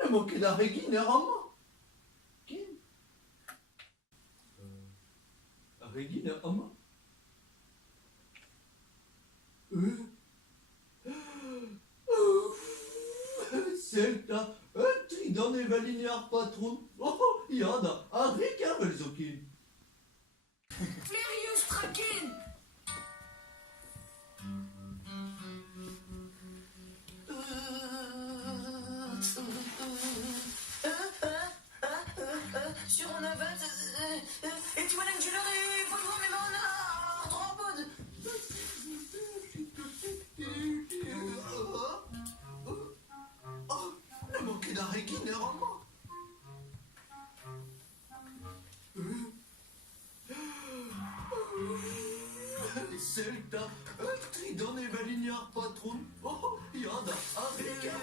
Le manqué d'un Regina Rama. Qui? Regina Rama. Selta, tridon e valiniar patron. Oh, jada, a regavel zokin. Furious Trakin! Sur un avance, et tu vas l'angular et faut voir mes mains en trois pods. Le manqué d'un Regina Rama. Selta, tridon e valiniar patron. Oh, jada, a regavel.